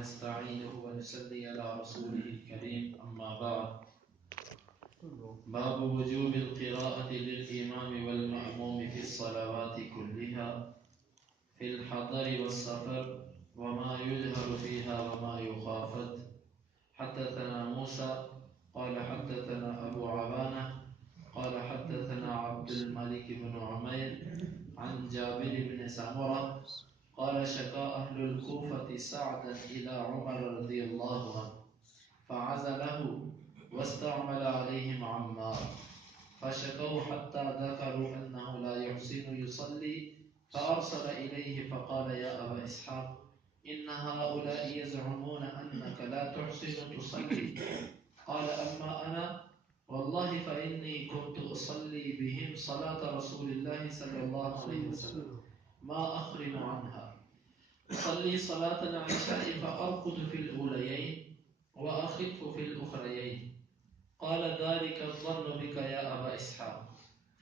ونستعينه ونصلي على رسوله الكريم أما بعد. باب وجوب القراءة للإمام والمأموم في الصلوات كلها في الحضر والسفر وما يجهر فيها وما يخافت. حدثنا موسى قال حدثنا أبو عوانة قال حدثنا عبد الملك بن عمير عن جابر بن سمرة قال شكا أهل الكوفة سعدا إلى عمر رضي الله عنه فعزله واستعمل عليهم عمار فشكوا حتى ذكروا أنه لا يحسن يصلي فأرسل إليه فقال يا أبا إسحاق إن هؤلاء يزعمون أنك لا تحسن تصلي. قال أما أنا والله فإني كنت أصلي بهم صلاة رسول الله صلى الله عليه وسلم ما أخرم عنها أصلي صلاة العشاء فأرقد في الأوليين وأخف في الأخريين. قال ذلك الظن بك يا أبا إسحاق.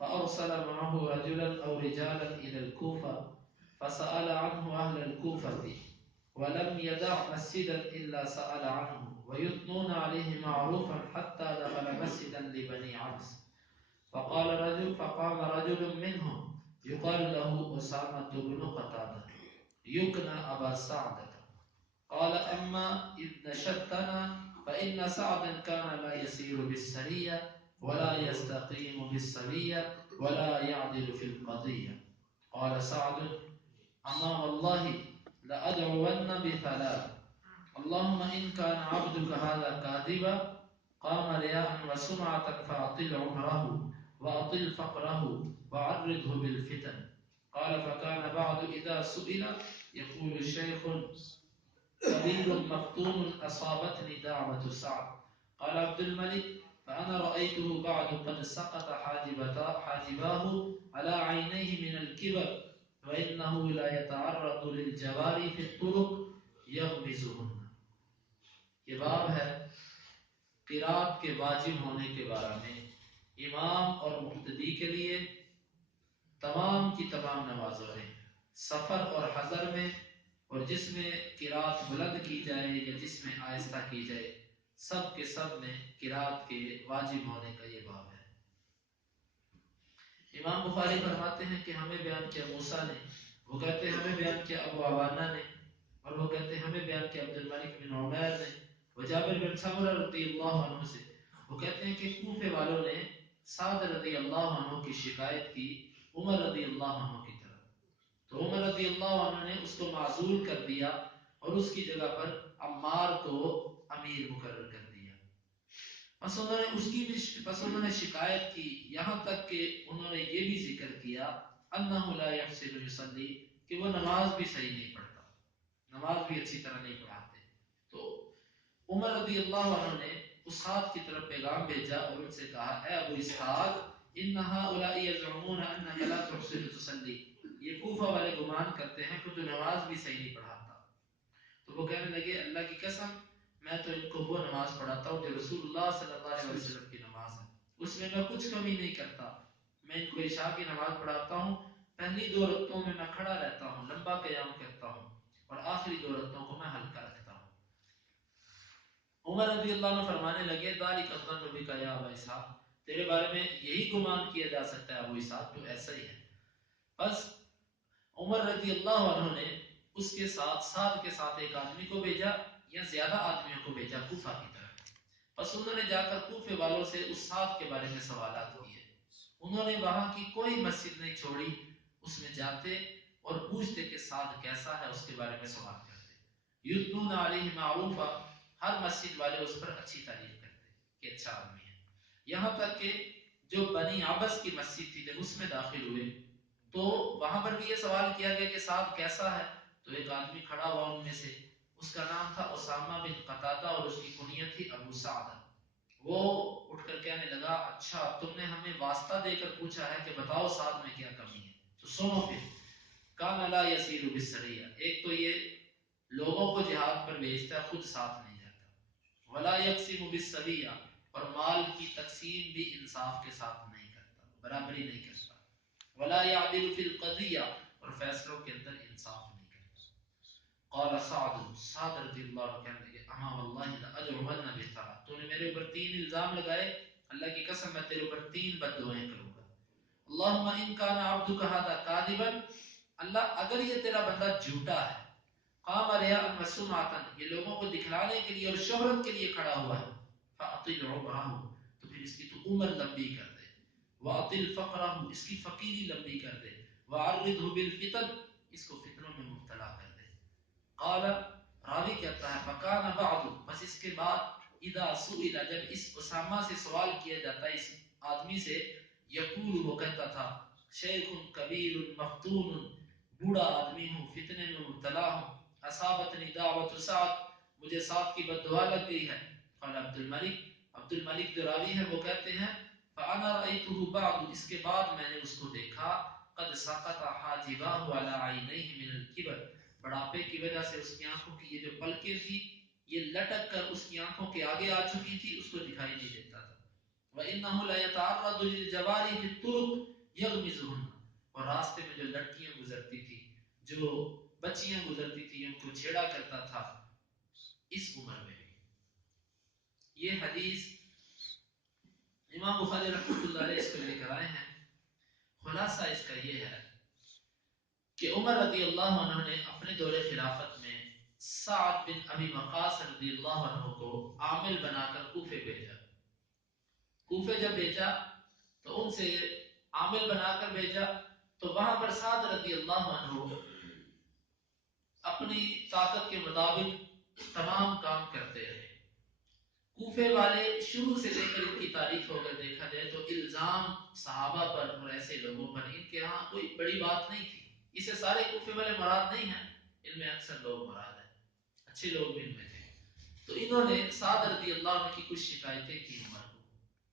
فأرسل معه رجلا أو رجالا إلى الكوفة فسأل عنه أهل الكوفة ولم يدع مسجدا إلا سأل عنه ويثنون عليه معروفا حتى دخل مسجدا لبني عبس فقام رجل منهم يقال له أسامة بن قتادة يكنى أبا سعدة قال أما إذ نشدتنا فإن سعدا كان لا يسير بالسرية ولا يستقيم بالسوية ولا يعدل في القضية. قال سعد أما والله لأدعون بثلاث اللهم إن كان عبدك هذا كاذبا قام رياء وسمعة فأطل عمره وأطل فقره وعرضه بالفتن. قال فكان بعد إذا سئل يقول الشيخ كبير مفتون أصابتني دعوة سعد. قال عبد الملك فأنا رأيته بعد قد سقط حاجباه على عينيه من الكبر وإنه لا يتعرض للجواري في الطرق يغمزهن. یہ باب ہے قرات کے واجب ہونے کے بارے میں امام اور مقتدی کے لیے تمام کی تمام نمازوں میں سفر اور حضر میں اور جس میں قرات بلند کی جائے یا جس میں آہستہ کی جائے سب کے سب میں قرات کے واجب ہونے کا یہ باب ہے. امام بخاری فرماتے ہیں کہ ہمیں بیان کیا موسیٰ نے, وہ کہتے ہیں ہمیں بیان کیا ابو عوانہ نے, اور وہ کہتے ہیں ہمیں بیان کیا عبد الملک بن عمیر نے, وہ جابر بن سمرہ رضی اللہ عنہ سے, وہ کہتے ہیں کہ کوفے والوں نے سعد رضی اللہ عنہ کی شکایت کی عمر رضی اللہ عنہ کی طرف, تو عمر رضی اللہ عنہ نے اس کو معزول کر دیا اور اس کی جگہ پر عمار کو امیر مقرر کر دیا. پس انہوں نے شکایت کی یہاں تک کہ انہوں نے یہ بھی ذکر کیا انہ لا یحسن یصلی کہ وہ نماز بھی صحیح نہیں پڑھتا, نماز بھی اچھی طرح نہیں پڑھاتے. تو عمر رضی اللہ عنہ نے اسحاق کی طرف پیغام بھیجا اور ان سے کہا اے ابو اسحاق ان هؤلاء يزعمون انك لا تحسن تصلی, یہ کوفہ والے گمان کرتے ہیں کہ تو نماز بھی صحیح نہیں پڑھاتا. تو وہ کہنے لگے اللہ کی قسم میں تو ان کو وہ نماز پڑھاتا ہوں جو رسول اللہ صلی اللہ علیہ وسلم کی نماز ہے, اس میں میں کچھ کمی نہیں کرتا. میں ان کو عشاء کی نماز پڑھاتا ہوں, پہلی 2 رکعتوں میں کھڑا رہتا ہوں, لمبا قیام کرتا ہوں, اور آخری 2 رکعتوں کو میں ہلکا رکھتا ہوں. عمر رضی اللہ عنہ فرمانے لگے ذالک الظن بک یا ابا اسحاق, تیرے بارے میں یہی گمان کیا جا سکتا ہے ابو اسحاق, تو ایسا ہی ہے. بس عمر رضی اللہ عنہ نے اس کے ساتھ سعد کے ساتھ ایک آدمی کو بھیجا یا زیادہ آدمیوں کو بھیجا کوفہ کی طرف. بس انہوں نے جا کر کوفے والوں سے اس سعد کے بارے میں سوالات کیے. انہوں نے وہاں کی کوئی مسجد نہیں چھوڑی, اس میں جاتے اور پوچھتے کہ سعد کیسا ہے, اس کے بارے میں سوال کرتے. یثنون علیہ معروفا, ہر مسجد والے اس پر اچھی تعریف کرتے کہ اچھا آدمی ہے. یہاں تک کہ جو بنی عبس کی مسجد تھی جب اس میں داخل ہوئے تو وہاں پر بھی یہ سوال کیا گیا کہ سعد کیسا ہے. تو ایک آدمی کھڑا ہوا ان میں سے, اس کا نام تھا اسامہ بن قتادہ اور اس کی کنیت تھی ابو سعدہ. وہ اٹھ کر کہنے لگا اچھا تم نے ہمیں واسطہ دے کر پوچھا ہے کہ بتاؤ سعد میں کیا کمی ہے, تو سنو پھر. کان لا یسیر بالسریہ, ایک تو یہ لوگوں کو جہاد پر بھیجتا ہے, خود ساتھ نہیں جاتا. ولا یقسم بالسویہ, اور مال کی تقسیم بھی انصاف کے ساتھ نہیں کرتا, برابری نہیں کرتا. ولا یعدل فی القضیہ, اور فیصلوں کے اندر انصاف نہیں کرتا. قال سعد رضی اللہ عنہ کہنے لگے اما واللہ لأدعون بثلاث، تو نے میرے اوپر 3 الزام لگائے، اللہ کی قسم میں تیرے اوپر 3 بد دعائیں کروں گا. اللہم ان کان عبدک ھذا کاذبا، اللہ اگر یہ تیرا بندہ جھوٹا ہے، قام ریا وسمعتا، یہ لوگوں کو دکھلانے کے لیے اور شہرت کے لیے کھڑا ہوا ہے، فاطل عمرہ، تو پھر اس کی تو عمر لمبی کر دے، واطل فقرہ، اس کی فقیری لمبی کر دے، وعرضہ بالفتن، اس کو فتنوں میں مبتلا کر دے. قال، راوی کہتا ہے فکان بعد، بس اس کے بعد اذا سئل، جب اس اسامہ سے سوال کیا جاتا ہے اس آدمی سے، یقول، وہ کہتا تھا شیخ کبیر مفتون، بوڑھا آدمی ہوں، فتنے میں مبتلا ہوں، اصابتنی دعوت سعد، مجھے سعد کی بد دعا لگ گئی ہے. قال عبد الملک جو راوی ہے وہ کہتے ہیں فانا رأیتہ بعد، اس کے بعد میں نے اس کو دیکھا، قد سقط حاجباہ علی عینیہ من الکبر، بڑھاپے کی وجہ سے اس کی آنکھوں کی یہ جو پلکیں تھی یہ لٹک کر اس کی آنکھوں کے آگے آ چکی تھی، اس کو دکھائی نہیں دیتا تھا. وَإِنَّهُ لَيَتَعَرَّضُ لِلْجَوَارِ فِي الطُّرُقِ يَغْمِزُهُنَّ، اور راستے میں جو لڑکیاں گزرتی تھی، جو بچیاں گزرتی تھی، ان کو چھیڑا کرتا تھا اس عمر میں بھی. یہ حدیث امام بخاری رحمۃ اللہ علیہ اس کو لے کر آئے ہیں. خلاصہ اس کا یہ ہے کہ عمر رضی اللہ عنہ نے اپنے دور خلافت میں سعد بن ابی وقاص رضی اللہ عنہ کو عامل بنا کر کوفے بھیجا. کوفے جب بھیجا تو ان سے عامل بنا کر بھیجا، تو وہاں پر سعد رضی اللہ عنہ اپنی طاقت کے مطابق تمام کام کرتے رہے. کوفے والے شروع سے لے کر ان کی تاریخ کو اگر دیکھا جائے تو الزام صحابہ پر اور ایسے لوگوں پر ان کے ہاں کوئی بڑی بات نہیں تھی. اسے سارے کوفے والے مراد نہیں ہیں، ان میں اکثر لوگ مراد ہیں، اچھے لوگ بھی ان میں تھے. تو انہوں نے سعد رضی اللہ عنہ کی کچھ شکایتیں کی عمر کو.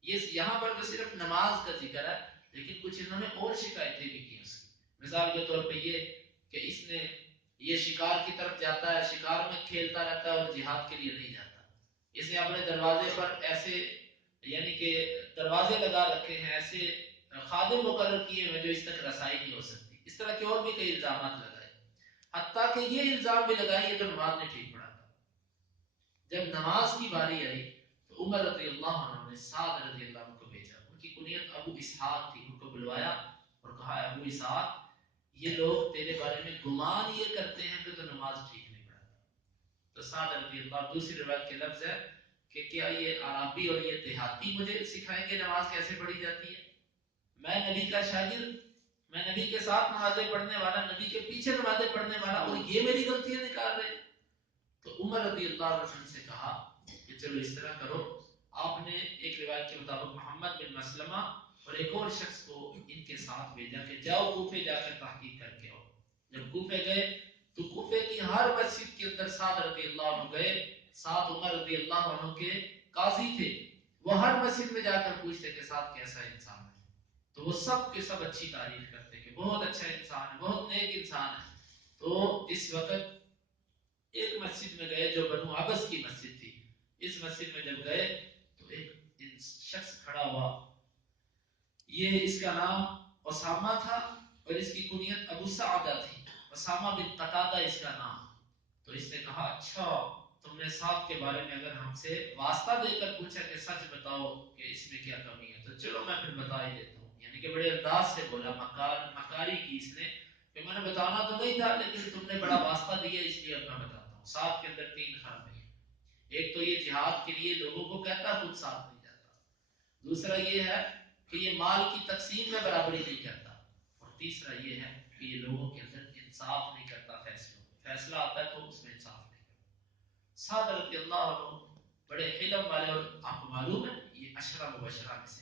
یہ یہاں پر تو صرف نماز کا ذکر ہے، لیکن کچھ انہوں نے اور شکایتیں بھی کی اس کی. مثال کے طور پہ یہ کہ اس نے یہ شکار کی طرف جاتا ہے، شکار میں کھیلتا رہتا ہے اور جہاد کے لیے نہیں جاتا. اس نے اپنے دروازے پر ایسے یعنی کہ دروازے لگا رکھے ہیں، ایسے خادم مقرر کیے ہیں جو اس تک رسائی نہیں ہو سکتی. اس طرح کے اور بھی کئی الزامات لگائے، حتیٰ کہ یہ الزام بھی لگائے یہ تو نماز میں ٹھیک پڑا تھا. جب نماز کی باری آئی تو عمر رضی اللہ عنہ نے سعد رضی اللہ عنہ کو بھیجا. ان کی کنیت ابو اسحاق تھی. ان کو بلوایا اور کہا ابو اسحاق، یہ لوگ تیرے بارے میں گمان یہ کرتے ہیں کہ تو نماز ٹھیک نہیں پڑھاتا. تو سعد رضی اللہ، دوسری روایت کے لفظ ہے کہ کیا یہ عربی اور یہ دیہاتی مجھے سکھائیں گے نماز کیسے پڑھی جاتی ہے؟ میں نبی کا شاگرد، میں نبی کے ساتھ نمازیں پڑھنے والا، نبی کے پیچھے نمازیں پڑھنے والا، اور یہ میری غلطیاں نکال رہے. تو عمر رضی اللہ عنہ سے کہا کہ چلو اس طرح کرو. آپ نے ایک روایت کے مطابق محمد بن مسلمہ اور ایک اور شخص کو ان کے ساتھ بھیجا کہ جاؤ کوفے جا کر تحقیق کر کے آؤ. جب کوفے گئے تو کوفے کی ہر مسجد کے اندر سعد رضی اللہ عنہ گئے. سعد عمر رضی اللہ عنہ کے قاضی تھے، وہ ہر مسجد میں جا کر پوچھتے کہ سعد کیسا انسان ہے. تو وہ سب کے سب اچھی تعریف کرتے کہ بہت اچھا انسان ہے، بہت نیک انسان ہے. تو اس وقت ایک مسجد میں گئے جو بنو عبس کی مسجد تھی. اس مسجد میں جب گئے تو ایک شخص کھڑا ہوا، یہ اس کا نام اسامہ تھا اور اس کی کنیت ابو سعدہ تھی. اسامہ بن قتادہ اس کا نام. تو اس نے کہا اچھا تم نے صاحب کے بارے میں اگر ہم سے واسطہ دے کر پوچھا کہ سچ بتاؤ کہ اس میں کیا کمی ہے، تو چلو میں پھر بتا ہی دیتا ہوں. یعنی کہ بڑے انداز سے بولا، مکاری کی اس نے کہ میں نے بتانا تو نہیں تھا لیکن تم نے بڑا واسطہ دیا اس لیے اب میں بتاتا ہوں. صاحب کے اندر 3 خرابی ہیں. ایک تو یہ جہاد کے لیے لوگوں کو کہتا خود ساتھ نہیں جاتا. دوسرا یہ ہے کہ یہ مال کی تقسیم میں برابری نہیں کرتا. اور تیسرا یہ ہے کہ یہ لوگوں کے اندر انصاف نہیں کرتا. فیصلہ آتا ہے تو اس میں انصاف نہیں کرتا. سعد رضی اللہ عنہ بڑے حلم والے، اور آپ کو معلوم ہے یہ عشرہ مبشرہ میں سے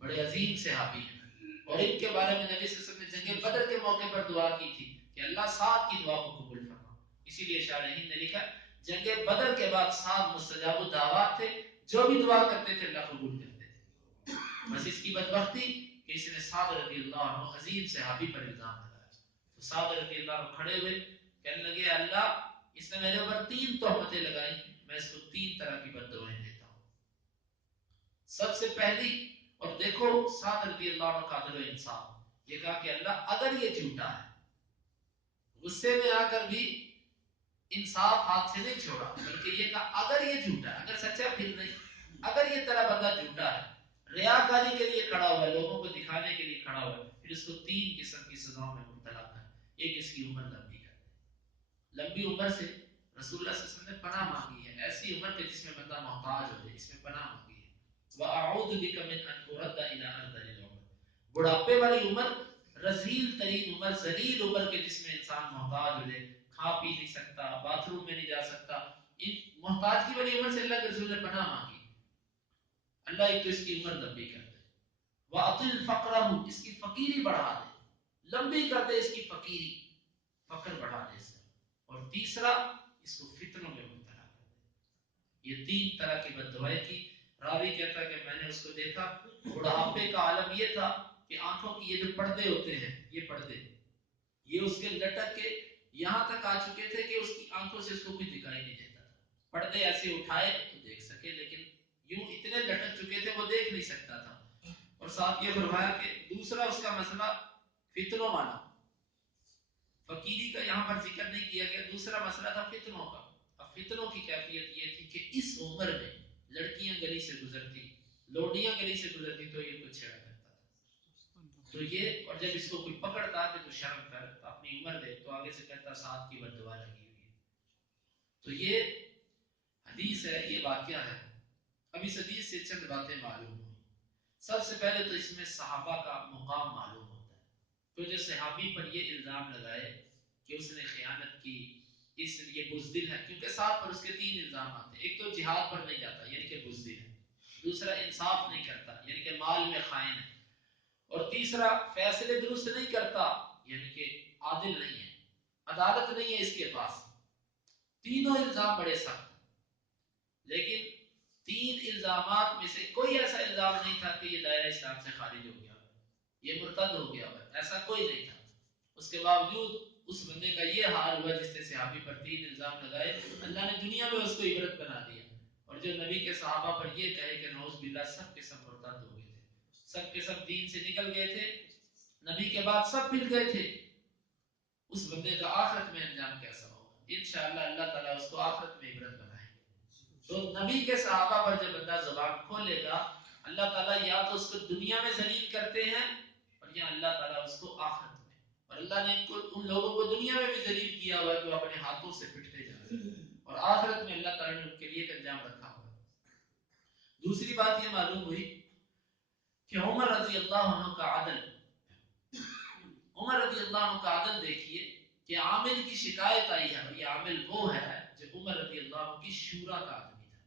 بڑے عظیم صحابی ہیں. اور ان کے بارے میں نبی صلی اللہ علیہ وسلم نے جنگ بدر کے موقع پر دعا کی تھی کہ اللہ سعد کی دعا کو قبول فرما. اسی لیے شارحین نے لکھا جنگ بدر کے بعد سعد مستجاب الدعوات تھے، جو بھی دعا کرتے تھے اللہ قبول کرتے تھے. بس اس کی بدبختی کہ اس نے سعد رضی اللہ عنہ عظیم صحابی پر الزام لگایا. تو سعد رضی اللہ عنہ کھڑے ہوئے کہنے لگے اللہ اس نے میرے اوپر 3 تہمتیں لگائی، میں اس کو 3 طرح کی بد دعائیں دیتا ہوں. سب سے پہلی، اور دیکھو سعد رضی اللہ عنہ کا عدل و انصاف، یہ کہا کہ اللہ اگر یہ جھوٹا ہے، غصے میں آ کر بھی انصاف ہاتھ سے نہیں چھوڑا، بلکہ یہ کہا اگر یہ جھوٹا ہے، اگر سچا پھر نہیں، اگر یہ تیرا بندہ جھوٹا ہے، ریاکاری کے لیے کھڑا ہوا ہے، لوگوں کو دکھانے کے لیے کھڑا ہوا ہے، پھر اس کو 3 قسم کی سزاؤں میں مبتلا کر۔ ایک، اس کی عمر لمبی کر دے، لمبی عمر سے رسول اللہ صلی اللہ علیہ وسلم نے پناہ مانگی ہے، ایسی عمر کے جس میں بندہ محتاج ہو جائے، اس میں پناہ مانگی ہے۔ وَأَعُوذُ بِكَ مِنْ أَنْ أُرَدَّ إِلَىٰ أَرْذَلِ الْعُمُرِ، بڑھاپے والی عمر، رذیل ترین عمر، ذلیل عمر کے جس میں انسان محتاج ہو جائے، کھا پی نہیں سکتا، باتھ روم میں نہیں جا سکتا، ان محتاجگی والی عمر سے اللہ کے رسول نے پناہ مانگی۔ اللہ ایک تو اس کی عمر لمبی کر دے، وَأَطِلْ فَقْرَهُ، اس کی فقیری بڑھا دے، لمبی کر دے اس کی فقیری، فقر بڑھا دے اس کا۔ اور تیسرا، اس کو فتنوں میں مبتلا کر دے۔ یہ 3 طرح کی بددعائیں کی۔ راوی کہتا کہ میں نے اس کو دیکھا، بڑھاپے کا عالم یہ تھا کہ آنکھوں کی یہ جو پردے ہوتے ہیں، یہ پردے یہ اس کے لٹک کے یہاں تک آ چکے تھے کہ اس کی آنکھوں سے اس کو کچھ دکھائی نہیں دیتا تھا۔ پردے ایسے اٹھائے تو دیکھ سکے، لیکن یوں اتنے لٹک چکے تھے وہ دیکھ نہیں سکتا تھا۔ اور ساتھ یہ فرمایا کہ دوسرا اس کا مسئلہ فتنوں والا، فقیری کا یہاں پر ذکر نہیں کیا گیا، دوسرا مسئلہ تھا فتنوں کا۔ اب فتنوں کی کیفیت یہ تھی کہ اس عمر میں لڑکیاں گلی سے گزرتی، لوڈیاں گلی سے گزرتی تو یہ کچھ چھیڑا کرتا تھا۔ تو یہ، اور جب اس کو کوئی پکڑتا کہ تو شرم کر، اپنی عمر دیکھ، تو آگے سے کہتا 7 کی بددعا لگی ہوئی ہے۔ تو یہ حدیث ہے، یہ واقعہ ہے۔ اب اس حدیث سے چند باتیں معلوم ہوئی۔ سب سے پہلے تو اس میں صحابہ کا مقام معلوم ہوتا ہے۔ تو جو صحابی پر یہ الزام لگائے کہ اس نے خیانت کی، اس لیے بزدل ہے، کیونکہ ساتھ پر اس کے 3 الزامات ہیں۔ ایک تو جہاد پر نہیں جاتا یعنی کہ بزدل ہے، دوسرا انصاف نہیں کرتا یعنی کہ مال میں خائن ہے، اور تیسرا فیصلے درست نہیں کرتا یعنی کہ عادل نہیں ہے، عدالت نہیں ہے اس کے پاس۔ تینوں الزام بڑے سخت ہیں، لیکن 3 الزامات میں سے کوئی ایسا الزام نہیں تھا کہ یہ دائرہ اسلام سے خارج ہو گیا، یہ مرتد ہو گیا، ایسا کوئی نہیں تھا۔ اس کے باوجود اس بندے کا یہ حال ہوا جس نے صحابی پر 3 الزام لگائے، اللہ نے دنیا میں اس کو عبرت بنا دیا۔ اور جو نبی کے صحابہ پر یہ کہے کہ نعوذ باللہ سب کے سب مرتد ہو گئے تھے، سب کے سب دین سے نکل گئے تھے، نبی کے بعد سب مل گئے تھے، اس بندے کا آخرت میں انجام کیسا ہوگا؟ انشاءاللہ اللہ تعالیٰ اس کو آخرت میں عبرت بنائے گا۔ تو نبی کے صحابہ پر جب بندہ زبان کھولے گا، اللہ تعالیٰ یا تو اس کو دنیا میں ذلیل کرتے ہیں، اور یا اللہ تعالیٰ اس کو آخرت میں۔ اور اللہ نے ان لوگوں کو دنیا میں بھی ذلیل کیا ہوا ہے جو اپنے ہاتھوں سے پٹتے جا رہے ہیں، اور آخرت میں اللہ تعالیٰ نے ان کے لیے ایک انجام رکھا ہوا ہے۔ دوسری بات یہ معلوم ہوئی کہ عمر رضی اللہ عنہ کا عدل، عمر رضی اللہ عنہ کا عدل دیکھیے کہ عامل کی شکایت آئی ہے، اور یہ عامل وہ ہے جو عمر رضی اللہ عنہ کی شورا کا آدمی تھا۔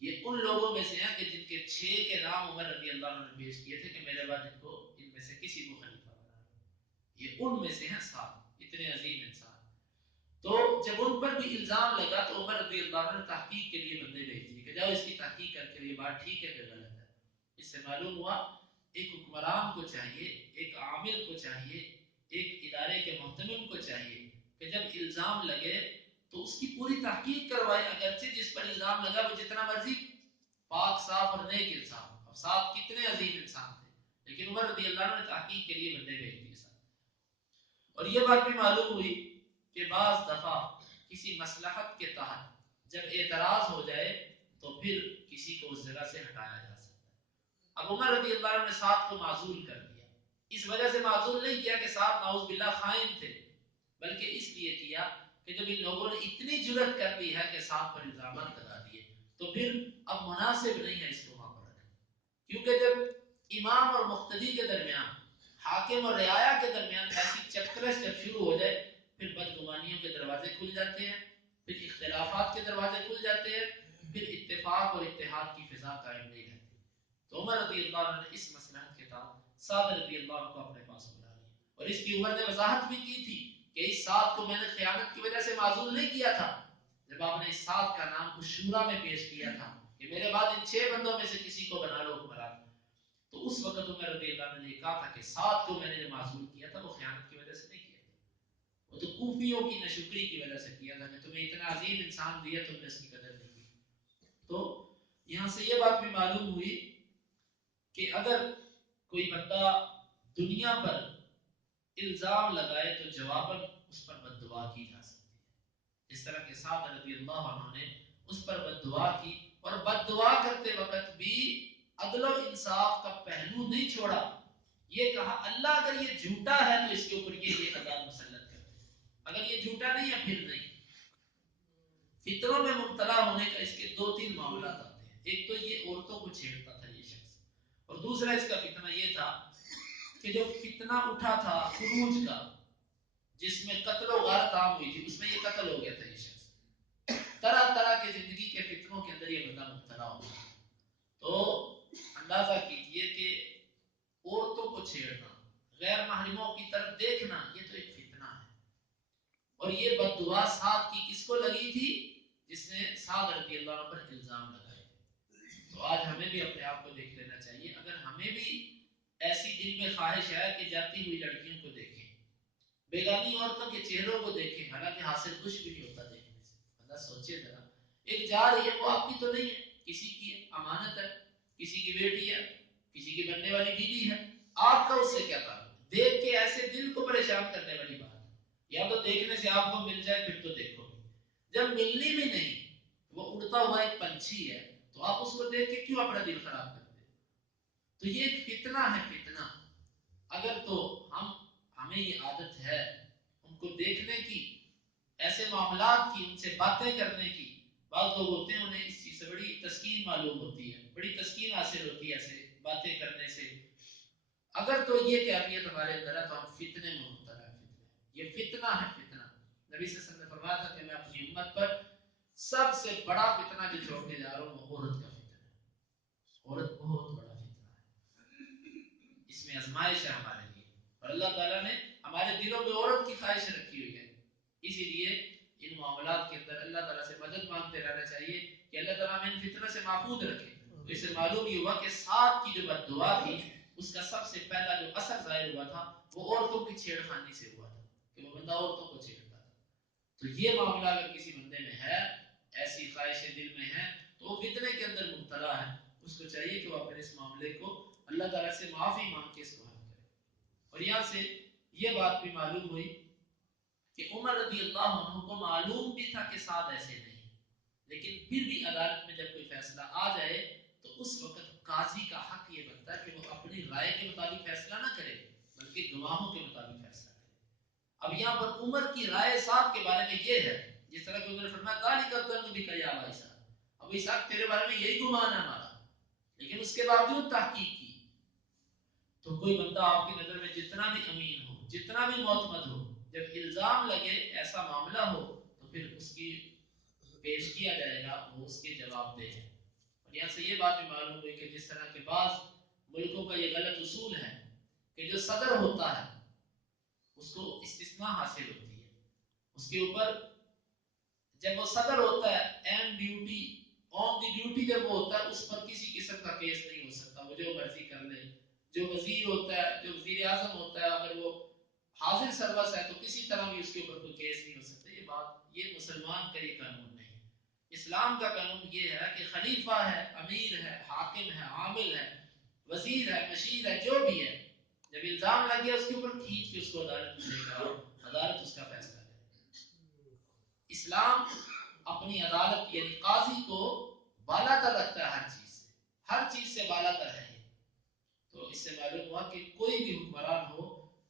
یہ ان لوگوں میں سے ہیں کہ جن کے 6 کے نام عمر رضی اللہ عنہ نے پیش کیے تھے کہ میرے بعد ان میں سے کسی کو خلیفہ بنا، یہ ان میں سے ہیں 7 اتنے عظیم انسان۔ تو جب ان پر بھی الزام لگا تو عمر رضی اللہ عنہ نے تحقیق کے لیے بندے بھیج دیے کہ جاؤ اس کی تحقیق کر کے یہ بات ٹھیک ہے کہ غلط ہے۔ اس سے معلوم ہوا ایک حکمران کو چاہیے، ایک عامل کو چاہیے، ایک ادارے کے محتمم کو چاہیے کہ جب الزام لگے تو اس کی پوری تحقیق کروائے، اگرچہ جس پر الزام لگا وہ جتنا مرضی پاک صاف اور نیک انسان، اب 7 کتنے عظیم انسان تھے، لیکن عمر رضی اللہ عنہ نے تحقیق کے لیے بندے بھیج دیے ساتھ۔ اور یہ بات بھی معلوم ہوئی کہ بعض دفعہ کسی مصلحت کے تحت جب اعتراض ہو جائے تو پھر کسی کو اس جگہ سے ہٹایا جا سکتا ہے۔ اب عمر رضی اللہ عنہ نے 7 کو معزول کر دیا، اس وجہ سے معزول نہیں کیا کہ 7 نعوذ باللہ خائن تھے، بلکہ اس لیے کیا کہ جب ان لوگوں نے اتنی جرت کر دی ہے کہ 7 پر الزامات لگا دیے تو پھر اب مناسب نہیں ہے اس کو وہاں پر رکھنا، کیونکہ جب امام اور مقتدی کے درمیان، حاکم اور رعایا کے درمیان ایسی چکرش جب شروع ہو جائے، پھر بدگمانیوں کے دروازے کھل جاتے ہیں، پھر اختلافات کے دروازے کھل جاتے ہیں، پھر اتفاق اور اتحاد کی فضا قائم نہیں رہتی۔ تو عمر رضی اللہ عنہ نے اس مصلحت کے تحت سعد رضی اللہ عنہ کو اپنے پاس بلا لیا، اور اس کی عمر نے وضاحت بھی کی تھی کہ اس 7 کو میں نے خیانت کی وجہ سے معزول نہیں کیا تھا۔ جب آپ نے اس 7 کا نام اس شورا میں پیش کیا تھا کہ میرے بعد ان 6 بندوں میں سے کسی کو بنا لو حکمران، تو اس وقت عمر رضی اللہ عنہ نے کہا تھا کہ 7 کو میں نے جو معزول کیا تھا وہ خیانت کی وجہ سے نہیں کیا تھا، وہ تو کوفیوں کی نشکری کی وجہ سے کیا تھا کہ تمہیں اتنا عظیم انسان دیا تم نے اس کی قدر نہیں کی۔ تو یہاں سے یہ بات بھی معلوم ہوئی کہ اگر کوئی بندہ دنیا پر الزام لگائے تو جواباً اس پر بددعا کی جا سکتی ہے، اس طرح کہ سعد رضی اللہ عنہ نے اس پر بد دعا کی، اور بد دعا کرتے وقت بھی عدل و انصاف کا پہلو نہیں چھوڑا، یہ کہا اللہ اگر یہ جھوٹا ہے تو اس کے اوپر یہ عذاب مسلط کر دے، اگر یہ جھوٹا نہیں ہے پھر نہیں۔ فطروں میں مبتلا ہونے کا اس کے دو تین معاملات آتے ہیں، ایک تو یہ عورتوں کو چھیڑتا تھا یہ شخص، اور دوسرا اس کا فتنہ یہ تھا کہ جو فتنہ اٹھا تھا خروج کا جس میں قتل و غارت عام ہوئی تھی، اس میں یہ قتل ہو گیا تھا یہ شخص، طرح طرح کے زندگی کے فتنوں کے اندر یہ بندہ مبتلا ہو گیا۔ تو اندازہ کیجئے کہ عورتوں کو چھیڑنا، غیر محرموں کی طرف دیکھنا، یہ تو ایک فتنہ ہے، اور یہ بد دعا سعد کی کس کو لگی تھی؟ جس نے سعد رضی اللہ عنہ پر الزام لگائے تھے۔ تو آج ہمیں بھی اپنے آپ کو دیکھ لینا چاہیے، اگر ہمیں بھی ایسی دل میں خواہش ہے کہ جاتی ہوئی لڑکیوں کو دیکھیں، بیگانی عورتوں کے چہروں کو دیکھیں، حالانکہ حاصل کچھ بھی نہیں ہوتا دیکھنے سے، بندہ سوچے ذرا، ایک جا رہی ہے وہ آپ کی تو نہیں ہے، کسی کی امانت ہے، کسی کی بیٹی ہے، کسی کی بننے والی بیوی ہے، آپ کا اس سے کیا تعلق؟ دیکھ کے ایسے دل کو پریشان کرنے والی بات ہے، یا تو دیکھنے سے آپ کو مل جائے پھر تو دیکھو، جب ملنی بھی نہیں، وہ اڑتا ہوا ایک پنچھی ہے، تو آپ اس کو دیکھ کے کیوں اپنا دل خراب کرتے؟ تو یہ ایک فتنہ ہے، فتنہ۔ اگر تو ہمیں یہ عادت ہے ان کو دیکھنے کی، ایسے معاملات کی، ان سے باتیں کرنے کی، بعض لوگ ہوتے ہیں انہیں اس چیز سے بڑی تسکین معلوم ہوتی ہے، بڑی تسکین حاصل ہوتی ہے ایسے باتیں کرنے سے، اگر تو یہ کیفیت ہمارے اندر ہے تو ہم فتنے میں مبتلا ہے، فتنے، یہ فتنہ ہے، فتنہ۔ نبی صلی اللہ علیہ وسلم نے فرمایا تھا کہ میں اپنی امت پر سب سے بڑا فتنہ جو چھوڑ کے جا رہا ہوں وہ عورت کا فتنہ ہے، عورت بہت بڑا فتنہ ہے، اس میں آزمائش ہے ہمارے لیے، اور اللہ تعالیٰ نے ہمارے دلوں میں عورت کی خواہش رکھی ہوئی ہے، اسی لیے ان معاملات کے اندر اللہ تعالیٰ سے مدد مانگتے رہنا چاہیے کہ اللہ تعالیٰ ہمیں ان فتنہ سے محفوظ رکھے۔ تو اس سے معلوم یہ ہوا کہ سعد کی جو بد دعا تھی اس کا سب سے پہلا جو اثر ظاہر ہوا تھا وہ عورتوں کی چھیڑ خانی سے ہوا تھا، کہ وہ بندہ عورتوں کو چھیڑتا تھا۔ تو یہ معاملہ اگر کسی بندے میں ہے، ایسی خواہشیں دل میں ہیں، تو وہ فتنے کے اندر مبتلا ہے، اس کو چاہیے کہ وہ اپنے اس معاملے کو اللہ تعالیٰ سے معافی مانگ کے اس کو حل کرے۔ اور یہاں سے یہ بات بھی معلوم ہوئی کہ عمر رضی اللہ عنہ کو معلوم بھی تھا کہ سعد ایسے نہیں، لیکن پھر بھی عدالت میں جب کوئی فیصلہ آ جائے تو اس وقت قاضی کا حق یہ بنتا ہے کہ وہ اپنی رائے کے مطابق فیصلہ نہ کرے بلکہ گواہوں کے مطابق فیصلہ کرے۔ اب یہاں پر عمر کی رائے صاحب کے بارے میں یہ ہے، جس طرح کہ انہوں نے فرمایا ذالک الظن بک یا ابا اسحاق، ابو اسحاق تیرے بارے میں یہی گمان ہے ہمارا، لیکن اس کے باوجود تحقیق کی۔ تو کوئی بندہ آپ کی نظر میں جتنا بھی امین ہو، جتنا بھی معتمد ہو، جب الزام لگے، ایسا معاملہ ہو، تو پھر اس کی پیش کیا جائے گا، وہ اس کے جواب دے ہے۔ اور یہاں سے یہ بات بھی معلوم ہوئی کہ جس طرح کے بعض ملکوں کا یہ غلط اصول ہے کہ جو صدر ہوتا ہے اس کو استثناء حاصل ہوتی ہے، اس کے اوپر جب وہ صدر ہوتا ہے این ڈیوٹی، آن دی ڈیوٹی جب وہ ہوتا ہے، اس پر کسی قسم کا کیس نہیں ہو سکتا، وہ جو مرضی کر لے۔ جو وزیر ہوتا ہے، جو وزیر اعظم ہوتا ہے، اگر وہ حاضر سروس ہے تو کسی طرح بھی اس کے اوپر کوئی کیس نہیں ہو سکتا۔ یہ بات، یہ مسلمان کا یہ قانون نہیں ہے۔ اسلام کا قانون یہ ہے کہ خلیفہ ہے، امیر ہے، حاکم ہے، عامل ہے، وزیر ہے، مشیر ہے، جو بھی ہے، جب الزام لگ گیا اس کے اوپر کھینچ کے اس کو عدالت میں لے کر آؤ، عدالت اس کا فیصلہ کرے۔ اسلام اپنی عدالت یعنی قاضی کو بالا تر رکھتا ہے، ہر چیز سے، ہر چیز سے بالا تر ہے۔ تو اس سے معلوم ہوا کہ کوئی بھی حکمران ہو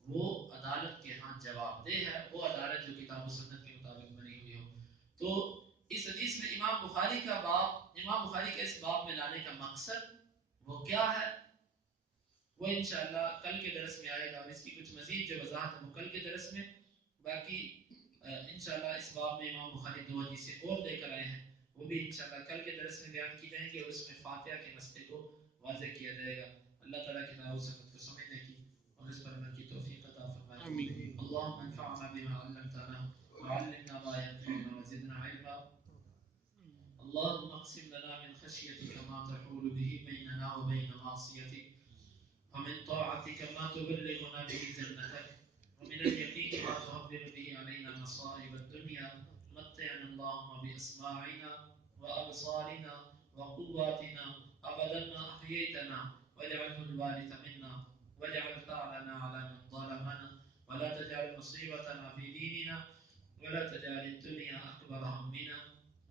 وہ عدالت کے ہاں جواب دہ ہے، وہ عدالت جو کتاب و سنت کے مطابق بنی ہوئی ہو۔ تو اس حدیث میں امام بخاری کا باب، امام بخاری کے اس باب میں لانے کا مقصد وہ کیا ہے، وہ انشاءاللہ کل کے درس میں آئے گا، اور اس کی کچھ مزید جو وضاحت ہے وہ کل کے درس میں، باقی انشاءاللہ اس باب میں امام بخاری دو حدیثیں اور لے کر آئے ہیں، وہ بھی انشاءاللہ کل کے درس میں بیان کی جائیں گی، اور اس میں فاتحہ کے مسئلے کو واضح کیا جائے گا۔ اللہ تعالیٰ کی دعوت سنت کو سمجھنے کی اور اس پر عمل کی توفیق عطا فرمائے۔ اللهم انفعنا بما علمتنا وعلمنا ما ينفعنا وزدنا علما۔ اللهم اقسم لنا من خشيتك ما تحول به بيننا وبين معصيتك، ومن طاعتك ما تبلغنا به جنتك، ومن اليقين ما تهون به علينا مصائب الدنيا، متعنا اللهم بأسماعنا وأبصارنا وقواتنا أبدا ما أحييتنا، واجعله الوارث منا، واجعل ثأرنا على من ظلمنا، ولا تجعل مصيبتنا في ديننا، ولا تجعل الدنيا أكبر همنا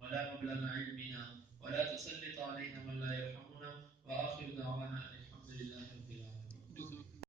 ولا مبلغ علمنا ولا تسلط علينا